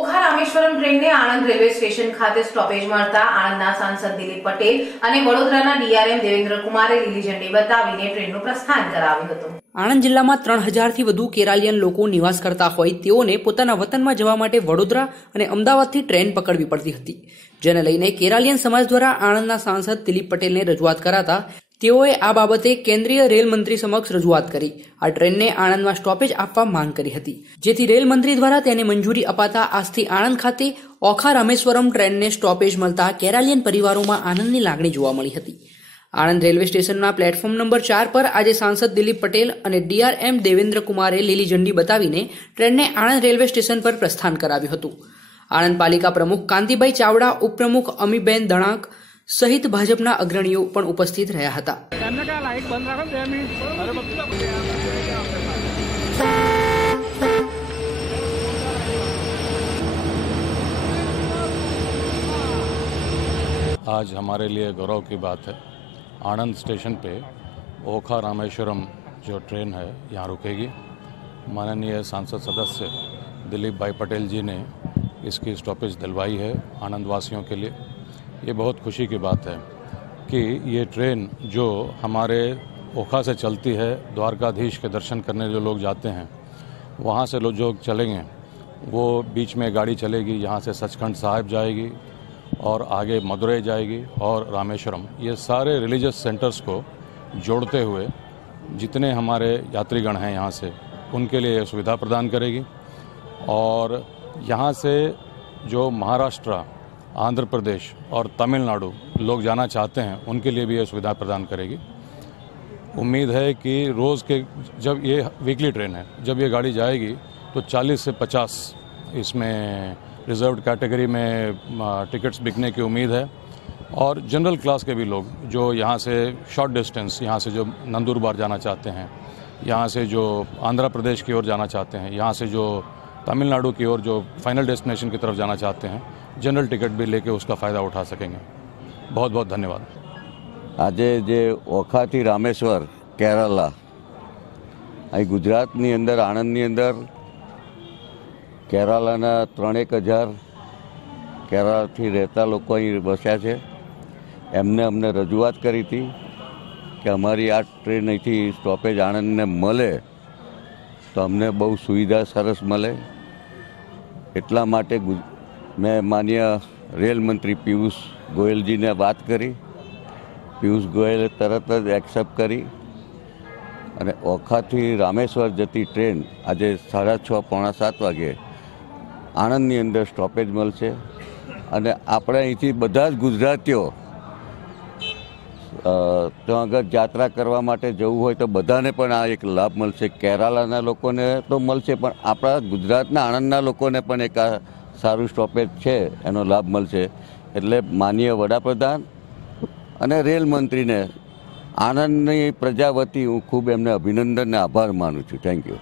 ઓખા રામેશ્વરમ ટ્રેનને Anand railway station ખાતે stoppage મળતા આણંદના સાંસદ દિલીપ પટેલ અને વડોદરાના ડીઆરએમ દેવેન્દ્ર કુમારે લીલી ઝંડી બતાવીને ટ્રેનનું પ્રસ્થાન કરાવ્યું હતું. આણંદ જિલ્લામાં ત્રણ હજારથી વધુ કેરાલિયન લોકો નિવાસ કરતા હોય તેઓને પોતાના વતનમાં જવા માટે વડોદરા અને અમદાવાદથી ટ્રેન પકડવી પડતી હતી. જેને લઈને કેરાલિયન સમાજ દ્વારા આણંદના સાંસદ દિલીપ પટેલને રજૂઆત કરાતા તેઓએ આ બાબતે કેન્દ્રીય રેલ મંત્રી સમક્ષ રજૂઆત કરી. આ ટ્રેનને આણંદમાં સ્ટોપેજ આપવા માંગ કરી હતી. જેથી રેલ મંત્રી દ્વારા તેને મંજૂરી અપાતા આજથી આણંદ ખાતે ઓખા રામેશ્વરમ ટ્રેનને સ્ટોપેજ મળતા કેરાલિયન પરિવારોમાં આનંદની લાગણી જોવા મળી હતી. આણંદ રેલવે સ્ટેશનના પ્લેટફોર્મ નંબર ચાર પર આજે સાંસદ દિલીપ પટેલ અને ડીઆરએમ દેવેન્દ્ર કુમારે લીલી ઝંડી બતાવીને ટ્રેનને આણંદ રેલવે સ્ટેશન પર પ્રસ્થાન કરાવ્યું હતું. આણંદ પાલિકા પ્રમુખ કાંતિભાઈ ચાવડા, ઉપપ્રમુખ અમીબેન દણાક સહિત ભાજપના અગ્રણીઓ પણ ઉપસ્થિત રહ્યા હતા એમને ક્યાં લાઈટ બંધ રાખો ને બે મિનિટ અરે બાપુ. आज हमारे लिए गौरव की बात है आनंद स्टेशन पे ओखा रामेश्वरम जो ट्रेन है यहाँ रुकेगी माननीय सांसद सदस्य दिलीप भाई पटेल जी ने इसकी स्टॉपेज दिलवाई है आनंद वासियों के लिए ये बहुत खुशी की बात है कि ये ट्रेन जो हमारे ओखा से चलती है, द्वारकाधीश के दर्शन करने जो लोग जाते हैं, वहाँ से लोग जो चलेंगे, वो बीच में गाड़ी चलेगी, यहाँ से सचखंड साहिब जाएगी और आगे मदुरई जाएगी और रामेश्वरम। ये सारे रिलीजियस सेंटर्स को जोड़ते हुए जितने हमारे यात्रीगण हैं यहाँ से, उनके लिए सुविधा प्रदान करेगी। और यहाँ से जो महाराष्ट्र आंध्र प्रदेश और तमिलनाडु लोग जाना चाहते हैं, उनके लिए भी ये सुविधा प्रदान करेगी। उम्मीद है कि रोज़ के, जब ये वीकली ट्रेन है, जब ये गाड़ी जाएगी तो 40 से 50 इसमें रिज़र्व कैटेगरी में टिकट्स बिकने की उम्मीद है। और जनरल क्लास के भी लोग, जो यहाँ से शॉर्ट डिस्टेंस यहाँ से जो नंदुरबार जाना चाहते हैं, यहाँ से जो आंध्र प्रदेश की ओर जाना चाहते हैं, यहाँ से जो तमिलनाडु की ओर जो फाइनल डेस्टिनेशन की तरफ जाना चाहते हैं जनरल टिकट भी लेके उसका फ़ायदा उठा सकेंगे बहुत बहुत धन्यवाद આજે જે ઓખાથી રામેશ્વર કેરાલા અહીં ગુજરાતની અંદર આણંદની અંદર કેરાલાના ત્રણેક હજાર કેરાલાથી રહેતા લોકો અહીં વસ્યા છે એમને અમને રજૂઆત કરી હતી કે અમારી આ ટ્રેન અહીંથી સ્ટોપેજ આણંદને મળે તો અમને બહુ સુવિધા સરસ મળે. એટલા માટે મેં માન્ય રેલ મંત્રી પિયુષ ગોયલજીને વાત કરી. પિયુષ ગોયલે તરત જ એક્સેપ્ટ કરી. અને ઓખાથી રામેશ્વર જતી ટ્રેન આજે સાડા છ, પોણા સાત વાગે આણંદની અંદર સ્ટોપેજ મળશે. અને આપણે અહીંથી બધા જ ગુજરાતીઓ ત્યાં આગળ જાત્રા કરવા માટે જવું હોય તો બધાને પણ આ એક લાભ મળશે. કેરાલાના લોકોને તો મળશે, પણ આપણા ગુજરાતના આણંદના લોકોને પણ એક આ સારું સ્ટોપેજ છે, એનો લાભ મળશે. એટલે માનીય વડાપ્રધાન અને રેલ મંત્રીને આણંદની પ્રજા વતી હું ખૂબ એમને અભિનંદનને આભાર માનું છું. Thank you